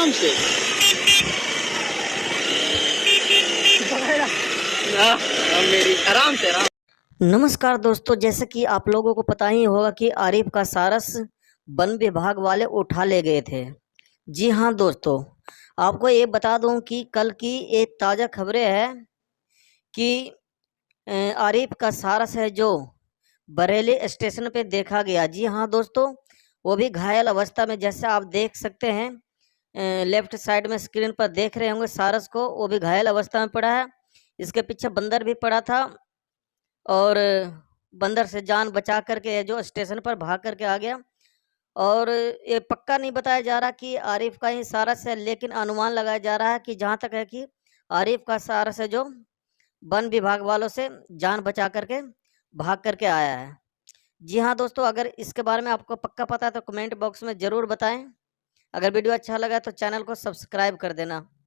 आराम से। मेरी आराम से आराम। नमस्कार दोस्तों, जैसे कि आप लोगों को पता ही होगा कि आरिफ का सारस वन विभाग वाले उठा ले गए थे। जी हाँ दोस्तों, आपको ये बता दूं कि कल की एक ताज़ा खबरें हैं कि आरिफ का सारस है जो बरेली स्टेशन पे देखा गया। जी हाँ दोस्तों, वो भी घायल अवस्था में, जैसे आप देख सकते हैं लेफ्ट साइड में स्क्रीन पर देख रहे होंगे सारस को, वो भी घायल अवस्था में पड़ा है। इसके पीछे बंदर भी पड़ा था और बंदर से जान बचा करके ये जो स्टेशन पर भाग करके आ गया। और ये पक्का नहीं बताया जा रहा कि आरिफ का ही सारस है, लेकिन अनुमान लगाया जा रहा है कि जहाँ तक है कि आरिफ का सारस है जो वन विभाग वालों से जान बचा करके भाग करके आया है। जी हाँ दोस्तों, अगर इसके बारे में आपको पक्का पता है तो कमेंट बॉक्स में ज़रूर बताएं। अगर वीडियो अच्छा लगा तो चैनल को सब्सक्राइब कर देना।